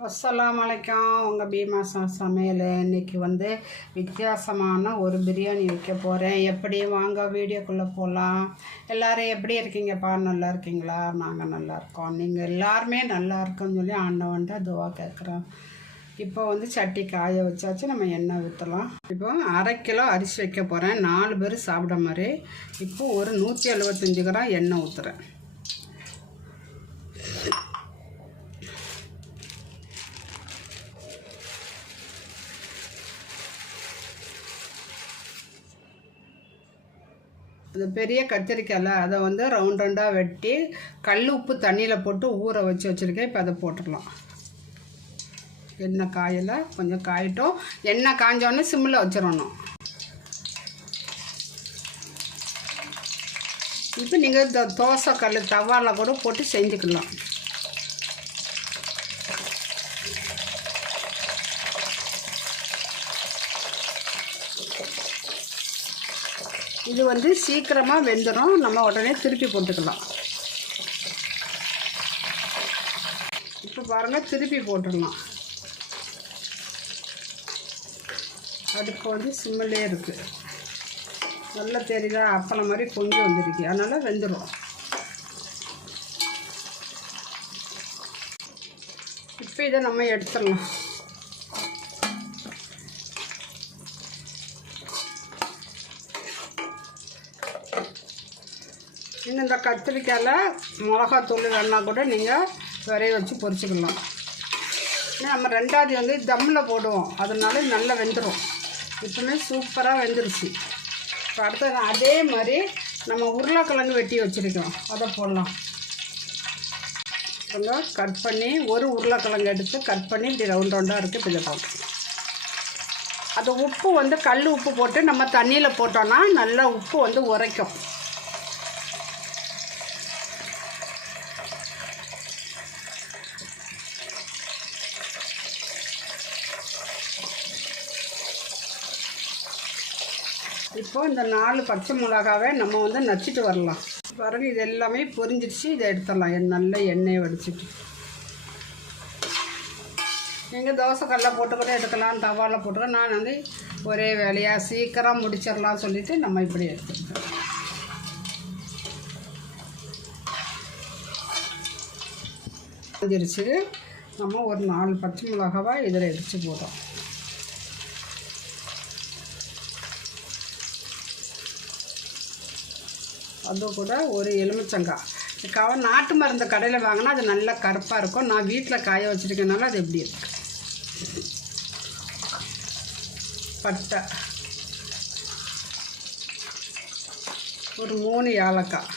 அஸ்லாம் வலைக்கம் உங்கள் பீமாசா சமையல் இன்னைக்கு வந்து வித்தியாசமான ஒரு பிரியாணி வைக்க போகிறேன் எப்படி? வாங்க வீடியோக்குள்ளே போகலாம் எல்லோரும் எப்படி இருக்கீங்கப்பா? நல்லா இருக்கீங்களா? நாங்கள் நல்லா இருக்கோம். நீங்கள் எல்லாருமே நல்லா இருக்கோன்னு சொல்லி ஆண்டவன்ட்டு துவா கேட்குறோம் இப்போ வந்து சட்டி காய வச்சாச்சு. நம்ம எண்ணெய் ஊற்றலாம் இப்போ அரை கிலோ அரிசி வைக்க போகிறேன் நாலு பேர் சாப்பிட மாதிரி. இப்போ ஒரு நூற்றி எழுபத்தஞ்சி கிராம் எண்ணெய் ஊற்றுறேன் அந்த பெரிய கத்திரிக்காயில் அதை வந்து ரவுண்ட் ரவுண்டாக வெட்டி கல் உப்பு தண்ணியில் போட்டு ஊற வச்சு வச்சுருக்கேன். இப்போ அதை போட்டுடலாம். எண்ணெய் காயில் கொஞ்சம் காயிட்டும். எண்ணெய் காஞ்சோடனே சிம்மில் வச்சிடணும். இப்போ நீங்கள் இந்த தோசை கல் தவாவில் கூட போட்டு செஞ்சுக்கலாம். இது வந்து சீக்கிரமாக வெந்துடும் நம்ம உடனே திருப்பி போட்டுக்கலாம். இப்போ பாருங்கள் திருப்பி போட்டுடலாம். அடுப்பு வந்து சிம்மிலே இருக்குது நல்லா தெரியுதா? அப்பளம் மாதிரி கொஞ்சம் வந்துருக்கு. அதனால் வெந்துடும் இப்போ இதை நம்ம எடுத்துடலாம். இந்த கத்திரிக்காயில் மிளகாத்தூள் வேணா கூட நீங்கள் விரைய வச்சு பொரிச்சுக்கலாம். நம்ம ரெண்டாவது வந்து தம்மில் போடுவோம். அதனால நல்லா வெந்துடும் இப்போமே சூப்பராக வெந்துருச்சு. இப்போ அடுத்தது அதே மாதிரி நம்ம உருளைக்கிழங்கு வெட்டி வச்சுருக்கோம். அதை போடலாம். கொஞ்சம் கட் பண்ணி ஒரு உருளைக்கிழங்கு எடுத்து கட் பண்ணி இப்படி ரவுண்ட் ரவுண்டாக இருக்குது இப்போ போட்டு அது உப்பு வந்து கல் உப்பு போட்டு நம்ம தண்ணியில் போட்டோன்னா நல்லா உப்பு வந்து உரைக்கும். இப்போது இந்த நாலு பச்சை மிளகாவை நம்ம வந்து நச்சுட்டு வரலாம். பாருங்க இது எல்லாமே பொரிஞ்சிடுச்சு. இதை எடுத்துடலாம். நல்ல எண்ணெயை வடிச்சிட்டு. நீங்கள் தோசை கல்ல போட்டு கூட எடுக்கலாம். தவாவில் போட்டு நான் வந்து ஒரே வேலையாக சீக்கிரம் முடிச்சிடலாம் சொல்லிவிட்டு நம்ம இப்படி எடுத்துக்கிட்டோம் வந்துருச்சு நம்ம ஒரு நாலு பச்சை மிளகாவாக இதில் எடுத்து போடுறோம் அது கூட ஒரு எலுமிச்சங்காய் கவ நாட்டு மருந்து கடையில் வாங்கினா அது நல்லா கருப்பாக இருக்கும். நான் வீட்டில் காய வச்சுருக்கனால அது எப்படி இருக்கு? பட்டை. ஒரு மூணு ஏலக்காய்.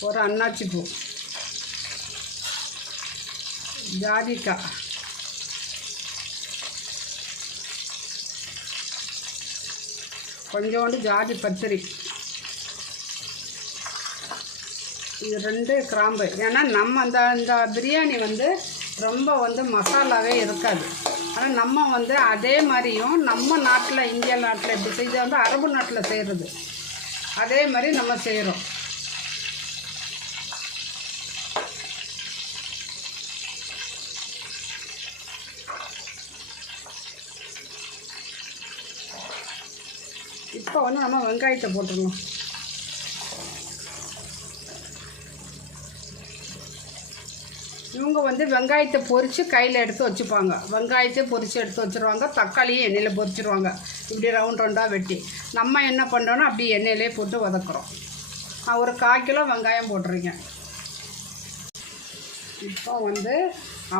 ஒரு அன்னாச்சி பூ. ஜாதிக்காய். கொஞ்சோண்டு ஜாதி பத்திரி. இது ரெண்டு கிராம்பு. ஏன்னா நம்ம அந்த அந்த பிரியாணி வந்து ரொம்ப வந்து மசாலாவே இருக்காது. ஆனால் நம்ம வந்து அதே மாதிரியும் நம்ம நாட்டில் இந்தியா நாட்டில் இப்படி செய்து வந்து அரபு நாட்டில் செய்கிறது அதே மாதிரி நம்ம செய்கிறோம் இப்போ வந்து நம்ம வெங்காயத்தை போட்டுடணும். இவங்க வந்து வெங்காயத்தை பொரித்து கையில் எடுத்து வச்சுப்பாங்க. வெங்காயத்தை பொரித்து எடுத்து வச்சுருவாங்க. தக்காளியும் எண்ணெயில் பொரிச்சிருவாங்க. இப்படி ரவுண்ட் ரவுண்டாக வெட்டி. நம்ம என்ன பண்ணுறோன்னா அப்படி எண்ணெயிலே போட்டு வதக்குறோம். நான் ஒரு கால் கிலோ வெங்காயம் போட்டிருக்கேன். இப்போ வந்து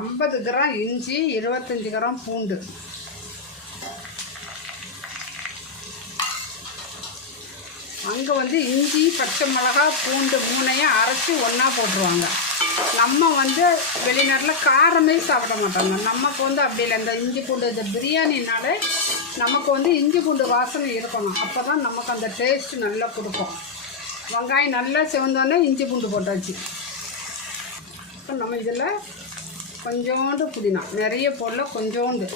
ஐம்பது கிராம் இஞ்சி இருபத்தஞ்சி கிராம் பூண்டு. அங்கே வந்து இஞ்சி பச்சை மிளகா பூண்டு மூணையும் அரைச்சி ஒன்றா போட்டுருவாங்க. நம்ம வந்து வெளிநாட்டில் காரமே சாப்பிட மாட்டாங்க நமக்கு வந்து அப்படி இல்லை. இந்த இஞ்சி பூண்டு இந்த பிரியாணினாலே நமக்கு வந்து இஞ்சி பூண்டு வாசனை இருக்கணும். அப்போ தான் நமக்கு அந்த டேஸ்ட் நல்லா கொடுக்கும். வெங்காயம் நல்லா சிவந்தோடனே இஞ்சி பூண்டு போட்டாச்சு. இப்போ நம்ம இதில் கொஞ்சோண்டு புதினா நிறைய போடல கொஞ்சோண்டு.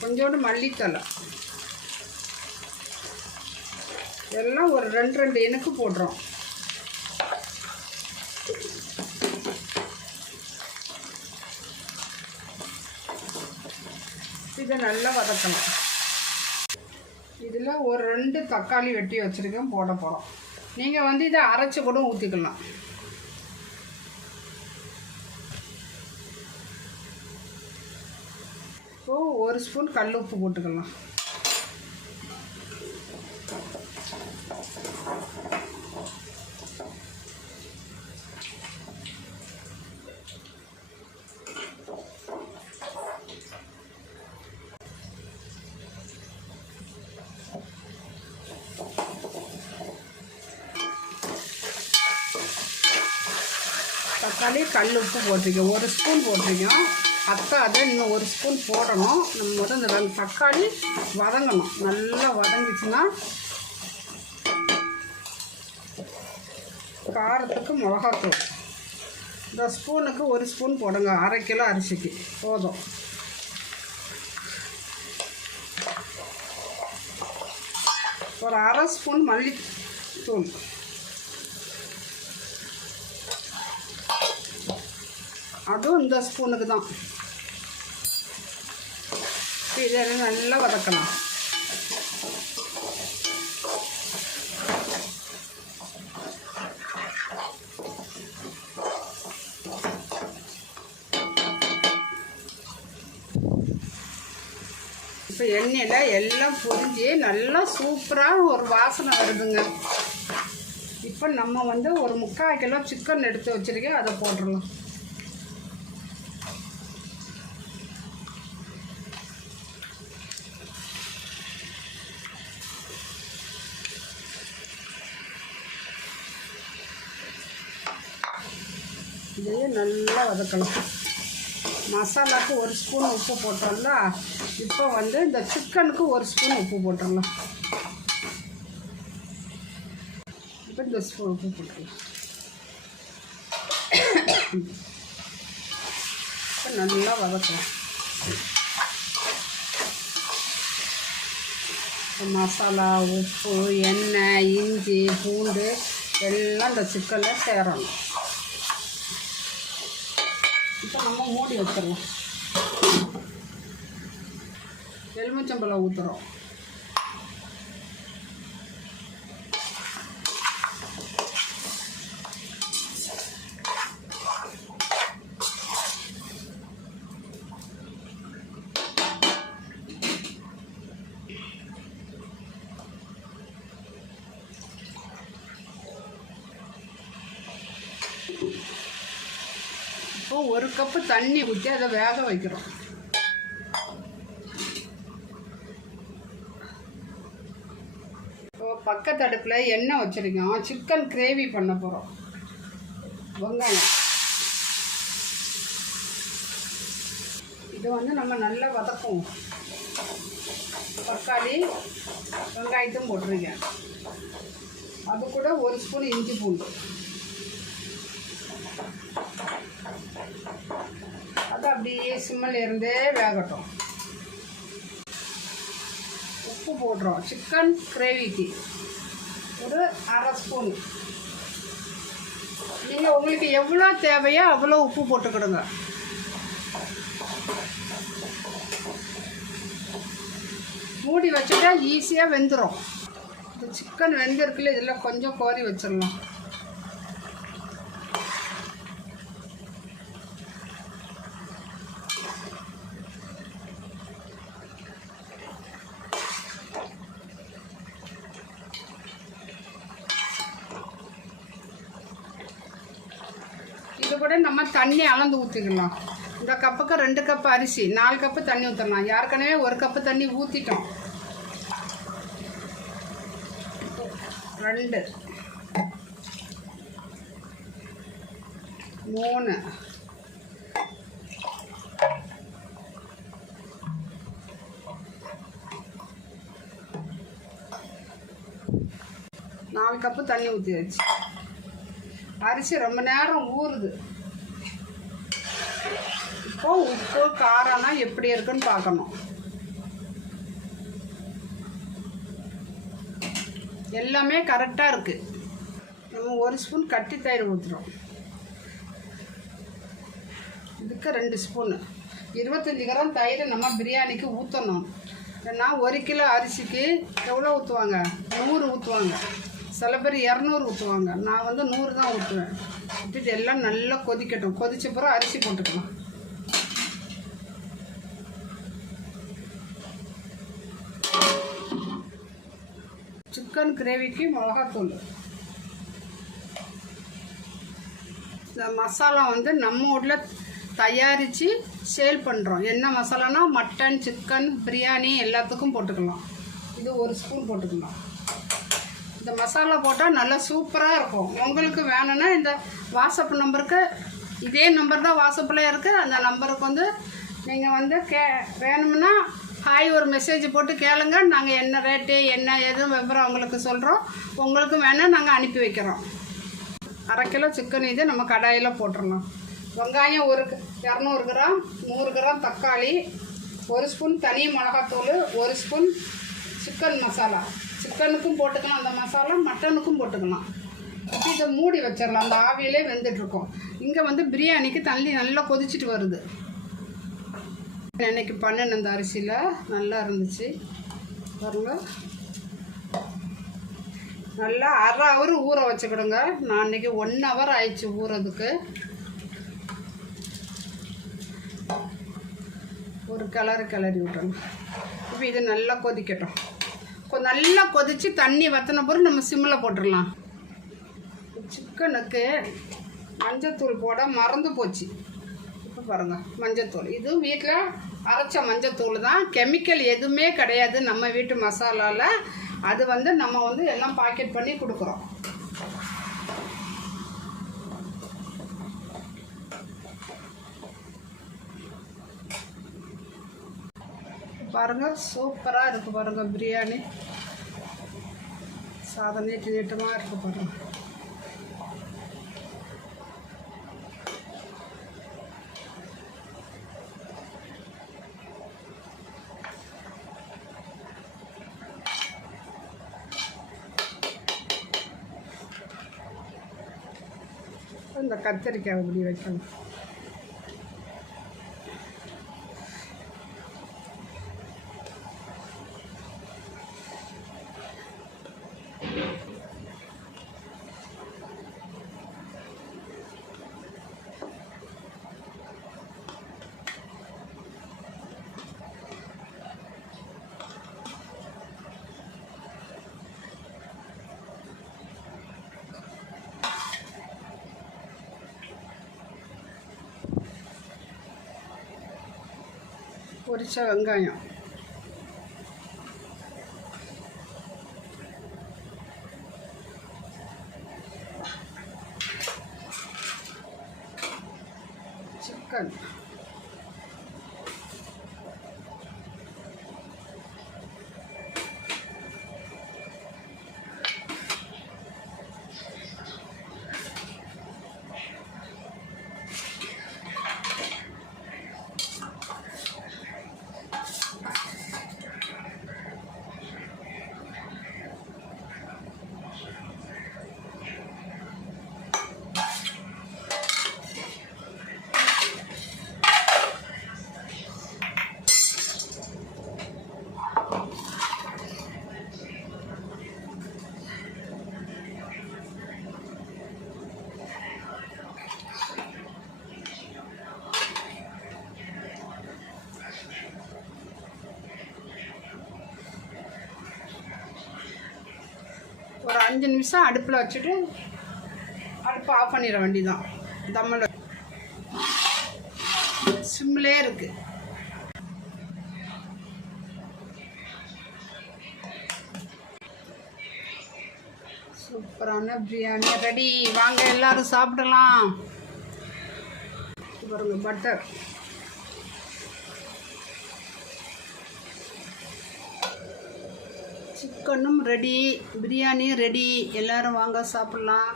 கொஞ்சோண்டு மல்லித்தலை எல்லாம் ஒரு ரெண்டு ரெண்டு இனுக்கு போடுறோம். இதை நல்லா வதக்கணும். இதில் ஒரு ரெண்டு தக்காளி வெட்டி வச்சுருக்கேன் போட போகிறோம் நீங்கள் வந்து இதை அரைச்சி கூட ஊற்றிக்கலாம் இப்போது ஒரு ஸ்பூன் கல் உப்பு போட்டுக்கலாம். தக்காளி கல் உப்பு போட்டிருக்கோம் ஒரு ஸ்பூன் போட்டிருக்கோம் அத்தை அதை இன்னும் ஒரு ஸ்பூன் போடணும். நம்ம முதல் இந்த தக்காளி வதங்கணும். நல்லா வதங்கிச்சுன்னா காரத்துக்கு மிளகாத்தூள். இந்த ஸ்பூனுக்கு ஒரு ஸ்பூன் போடுங்க. அரை கிலோ அரிசிக்கு. போதும். ஒரு அரை ஸ்பூன் மல்லித்தூள். அதுவும் இந்த ஸ்பூனுக்கு தான். இதை நல்லா வதக்கலாம் இப்போ எண்ணெயில் எல்லாம் பொரிஞ்சு நல்லா சூப்பராக ஒரு வாசனை வருதுங்க. இப்போ நம்ம வந்து ஒரு முக்கால் கிலோ சிக்கன் எடுத்து வச்சுருக்கேன் அதை போட்டுடலாம். இதையும் நல்லா வதக்கலாம் மசாலாவுக்கு ஒரு ஸ்பூன் உப்பு போட்டோம்ல இப்போ வந்து இந்த சிக்கனுக்கு ஒரு ஸ்பூன் உப்பு போட்டுடலாம். இப்போ இந்த ஸ்பூன் உப்பு போட்டுடலாம் இப்போ நல்லா வதக்கலாம். மசாலா உப்பு எண்ணெய் இஞ்சி பூண்டு எல்லாம் இந்த சிக்கனில் சேரணும். இப்போ நம்ம மூடி வச்சிடலாம். எலுமிச்சம்பழம் ஊற்றுறோம் இப்போ ஒரு கப்பு தண்ணி ஊற்றி அதை வேக வைக்கிறோம். இப்போ பக்கத்து அடுப்பில் எண்ணெய் வச்சுருக்கோம். சிக்கன் கிரேவி பண்ண போகிறோம் வெங்காயம். இது வந்து நம்ம நல்லா வதக்குவோம். தக்காளி வெங்காயத்தையும் போட்டிருக்கேன். அது கூட ஒரு ஸ்பூன் இஞ்சி பூண்டு. அது அப்படியே சிம்மில் இருந்தே வேகட்டும். உப்பு போடுறோம் சிக்கன் கிரேவிக்கு ஒரு அரை ஸ்பூன் நீங்கள் உங்களுக்கு எவ்வளோ தேவையோ அவ்வளோ உப்பு போட்டுக்கிடுங்க. மூடி வச்சுட்டா ஈஸியாக வெந்துடும் இந்த சிக்கன் வெந்திருக்குல்ல இதில் கொஞ்சம் கோரி வச்சிடலாம் இது கூட நம்ம தண்ணி அளந்து ஊற்றிக்கலாம் இந்த கப்புக்கு ரெண்டு கப் அரிசி நாலு கப்பு தண்ணி ஊற்றலாம் ஏற்கனவே ஒரு கப்பு தண்ணி ஊற்றிட்டோம் ரெண்டு. மூணு. நாலு கப்பு தண்ணி ஊற்றியாச்சு அரிசி ரொம்ப நேரம் ஊறுது. இப்போ உப்பு காரம்னா எப்படி இருக்குன்னு பார்க்கணும். எல்லாமே கரெக்டாக இருக்குது நம்ம ஒரு ஸ்பூன் கட்டி தயிர் ஊற்றுறோம் இதுக்கு ரெண்டு ஸ்பூனு இருபத்தஞ்சி கிராம் தயிர் நம்ம பிரியாணிக்கு ஊற்றணும் ஏன்னா ஒரு கிலோ அரிசிக்கு எவ்வளோ ஊற்றுவாங்க நூறு ஊற்றுவாங்க சில பேர் இரநூறு ஊற்றுவாங்க நான் வந்து நூறு தான் ஊற்றுவேன் ஊற்றிட்டு எல்லாம் நல்லா கொதிக்கட்டும். கொதிச்ச பிறகு அரிசி போட்டுக்கலாம். சிக்கன் கிரேவிக்கு மிளகாத்தூள். இந்த மசாலா வந்து நம்ம ஊரில் தயாரித்து சேல் பண்ணுறோம் என்ன மசாலானா மட்டன் சிக்கன் பிரியாணி எல்லாத்துக்கும் போட்டுக்கலாம். இது ஒரு ஸ்பூன் போட்டுக்கலாம். இந்த மசாலா போட்டால் நல்லா சூப்பராக இருக்கும். உங்களுக்கு வேணும்னா இந்த வாட்ஸ்அப் நம்பருக்கு இதே நம்பர் தான் வாட்ஸ்அப்பில் இருக்குது அந்த நம்பருக்கு வந்து நீங்கள் வந்து கே வேணும்னா ஹாய் ஒரு மெசேஜ் போட்டு கேளுங்க. நாங்கள் என்ன ரேட்டு என்ன எதுவும் விவரம் உங்களுக்கு சொல்கிறோம் உங்களுக்கு வேணால் நாங்கள் அனுப்பி வைக்கிறோம். அரை கிலோ சிக்கன் இது நம்ம கடாயில் போட்டுடலாம் வெங்காயம் ஒரு இரநூறு கிராம் நூறு கிராம் தக்காளி ஒரு ஸ்பூன் தனி மிளகாத்தூள் ஒரு ஸ்பூன் சிக்கன் மசாலா சிக்கனுக்கும் போட்டுக்கலாம் அந்த மசாலா மட்டனுக்கும் போட்டுக்கலாம். இப்போ இதை மூடி வச்சிடலாம். அந்த ஆவியிலே வெந்துட்டுருக்கோம் இங்கே வந்து பிரியாணிக்கு தண்ணி நல்லா கொதிச்சிட்டு வருது. இன்னைக்கு பண்ணின இந்த அரிசியில் நல்லா இருந்துச்சு. பாருங்க. நல்லா அரை ஹவர் ஊற வச்சுக்கிடுங்க. நான் இன்னைக்கு ஒன் ஹவர் ஆயிடுச்சு ஊறதுக்கு. ஒரு கிளறு கிளறி விட்டணும் இப்போ இது நல்லா கொதிக்கட்டும். கொ- நல்லா கொதித்து தண்ணி வற்றின பிறகு நம்ம சிம்மில் போட்டுடலாம். சிக்கனுக்கு மஞ்சத்தூள் போட மறந்து போச்சு. இப்போ பாருங்கள் மஞ்சத்தூள். இதுவும் வீட்டில் அரைச்ச மஞ்சத்தூள் தான். கெமிக்கல் எதுவுமே கிடையாது நம்ம வீட்டு மசாலாவில் அது வந்து நம்ம வந்து எல்லாம் பாக்கெட் பண்ணி கொடுக்குறோம். பாருங்க சூப்பராக இருக்குது பாருங்க பிரியாணி. சாதம் நீட்டு நீட்டமாக இருக்குது பாருங்கள் இந்த கத்திரிக்காய் இப்படி வைக்கணும். பொரிச்ச வெங்காயம் சிக்கன் ஒரு அஞ்சு நிமிஷம் அடுப்பில் வச்சுட்டு அடுப்பை ஆஃப் பண்ணிட வேண்டியதான் தம்மில் சிம்லே இருக்கு. சூப்பரான பிரியாணி. ரெடி. வாங்க எல்லாரும் சாப்பிடலாம். பாருங்க பட்டர் சிக்கனும் ரெடி பிரியாணியும் ரெடி எல்லோரும் வாங்க சாப்பிட்லாம்.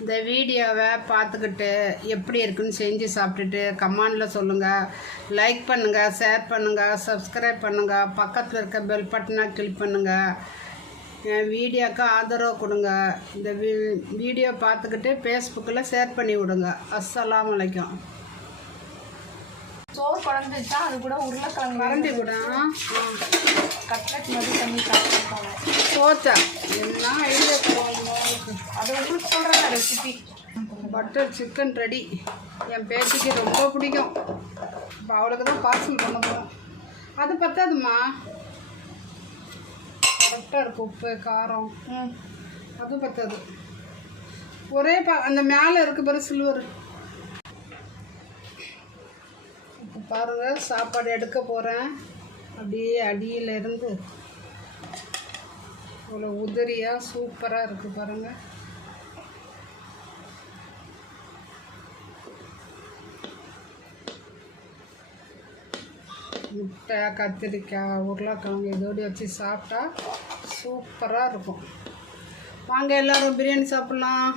இந்த வீடியோவை பார்த்துக்கிட்டு எப்படி இருக்குன்னு செஞ்சு சாப்பிட்டுட்டு கமெண்டில் சொல்லுங்கள் லைக் பண்ணுங்கள் ஷேர் பண்ணுங்கள் சப்ஸ்கிரைப் பண்ணுங்கள் பக்கத்தில் இருக்க பெல் பட்டனை கிளிக் பண்ணுங்கள் என் வீடியோக்கு ஆதரவு கொடுங்க. இந்த வீ வீடியோ பார்த்துக்கிட்டு ஃபேஸ்புக்கில் ஷேர் பண்ணி விடுங்க. அஸ்ஸலாம் வலைக்கம் சோறு குழம்பு வச்சா அது கூட உருளைக்கிழங்கு கரண்டி கூட கட்லெட் மாதிரி பண்ணி சாப்பிட்டுருக்காங்க சோத்தா? என்ன ஐடியா அது உங்களுக்கு சொல்கிறேன் ரெசிபி பட்டர் சிக்கன் ரெடி என் பேத்திக்கு ரொம்ப பிடிக்கும். இப்போ அவளுக்கு தான் பார்சல் பண்ண போகிறோம் அது பத்தாதும்மா. கரெக்டாக இருக்கும் உப்பு காரம். அது பத்தாது. ஒரே பா அந்த மேலே இருக்கு பாரு சில்வர் பாருங்கள் பாருங்க சாப்பாடு எடுக்க போகிறேன் அப்படியே அடியிலிருந்து இவ்வளோ உதிரியாக சூப்பராக இருக்குது பாருங்கள் முட்டை கத்திரிக்காய் உருளைக்கிழங்கு இதோடு வச்சு சாப்பிட்டா சூப்பராக இருக்கும். வாங்க எல்லாரும் பிரியாணி சாப்பிட்லாம்.